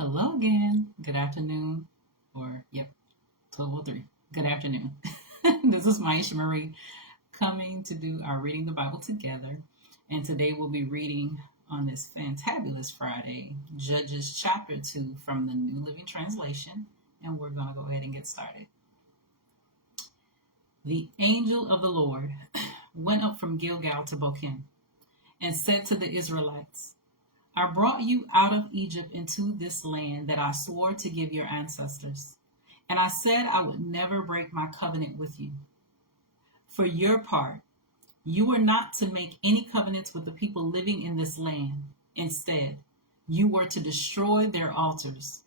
Hello again. Good afternoon. Yep, 12:03. Good afternoon. This is Maisha Marie coming to do our Reading the Bible together. And today we'll be reading on this fantabulous Friday, Judges chapter 2 from the New Living Translation. And we're going to go ahead and get started. The angel of the Lord went up from Gilgal to Bochim and said to the Israelites, I brought you out of Egypt into this land that I swore to give your ancestors. And I said I would never break my covenant with you. For your part, you were not to make any covenants with the people living in this land. Instead, you were to destroy their altars.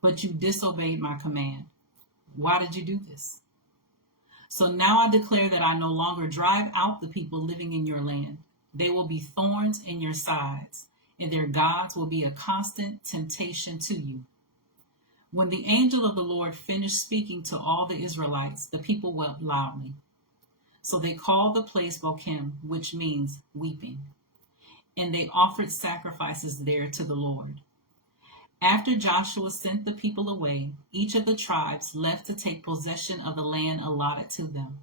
But you disobeyed my command. Why did you do this? So now I declare that I no longer drive out the people living in your land. They will be thorns in your sides, and their gods will be a constant temptation to you. When the angel of the Lord finished speaking to all the Israelites, the people wept loudly. So they called the place Bochim, which means weeping, and they offered sacrifices there to the Lord. After Joshua sent the people away, each of the tribes left to take possession of the land allotted to them.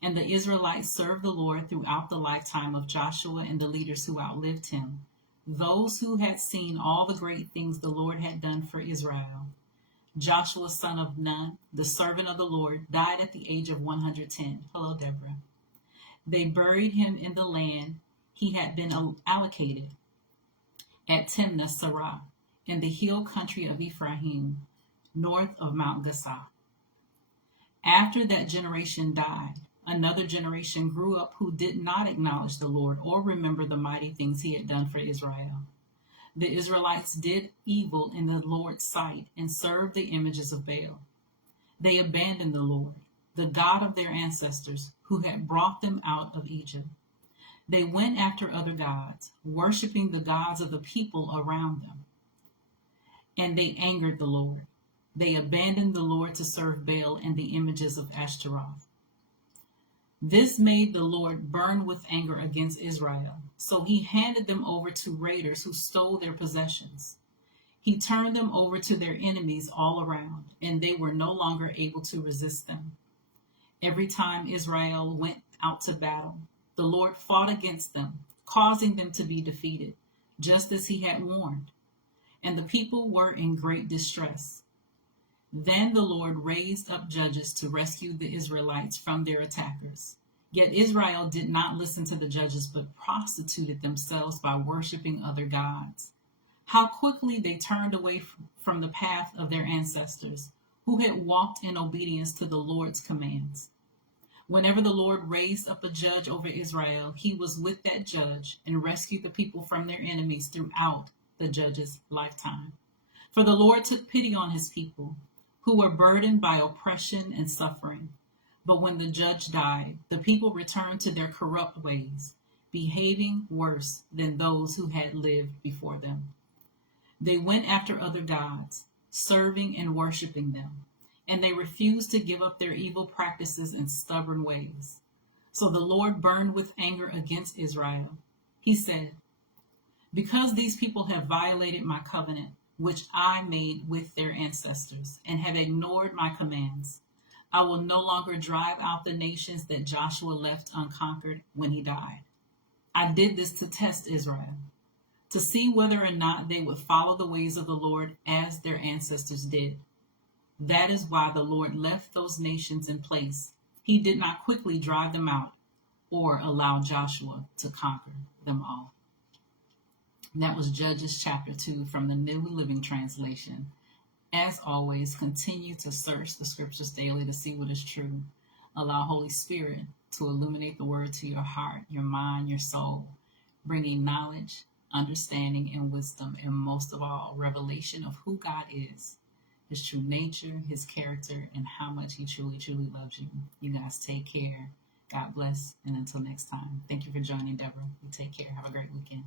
And the Israelites served the Lord throughout the lifetime of Joshua and the leaders who outlived him, those who had seen all the great things the Lord had done for Israel. Joshua, son of Nun, the servant of the Lord, died at the age of 110. Hello, Deborah. They buried him in the land he had been allocated at Timnath Serah, in the hill country of Ephraim, north of Mount Gassah. After that generation died, another generation grew up who did not acknowledge the Lord or remember the mighty things he had done for Israel. The Israelites did evil in the Lord's sight and served the images of Baal. They abandoned the Lord, the God of their ancestors, who had brought them out of Egypt. They went after other gods, worshiping the gods of the people around them. And they angered the Lord. They abandoned the Lord to serve Baal and the images of Ashtaroth. This made the Lord burn with anger against Israel, so he handed them over to raiders who stole their possessions. He turned them over to their enemies all around, and they were no longer able to resist them. Every time Israel went out to battle, the Lord fought against them, causing them to be defeated, just as he had warned. And the people were in great distress. Then the Lord raised up judges to rescue the Israelites from their attackers. Yet Israel did not listen to the judges, but prostituted themselves by worshiping other gods. How quickly they turned away from the path of their ancestors, who had walked in obedience to the Lord's commands. Whenever the Lord raised up a judge over Israel, he was with that judge and rescued the people from their enemies throughout the judge's lifetime. For the Lord took pity on his people, who were burdened by oppression and suffering. But when the judge died, the people returned to their corrupt ways, behaving worse than those who had lived before them. They went after other gods, serving and worshiping them, and they refused to give up their evil practices and stubborn ways. So the Lord burned with anger against Israel. He said, because these people have violated my covenant, which I made with their ancestors, and have ignored my commands, I will no longer drive out the nations that Joshua left unconquered when he died. I did this to test Israel, to see whether or not they would follow the ways of the Lord as their ancestors did. That is why the Lord left those nations in place. He did not quickly drive them out or allow Joshua to conquer them all. That was Judges chapter 2 from the New Living Translation. As always, continue to search the scriptures daily to see what is true. Allow Holy Spirit to illuminate the word to your heart, your mind, your soul, bringing knowledge, understanding, and wisdom, and most of all, revelation of who God is, his true nature, his character, and how much he truly, truly loves you. You guys take care. God bless. And until next time, thank you for joining, Deborah. You take care. Have a great weekend.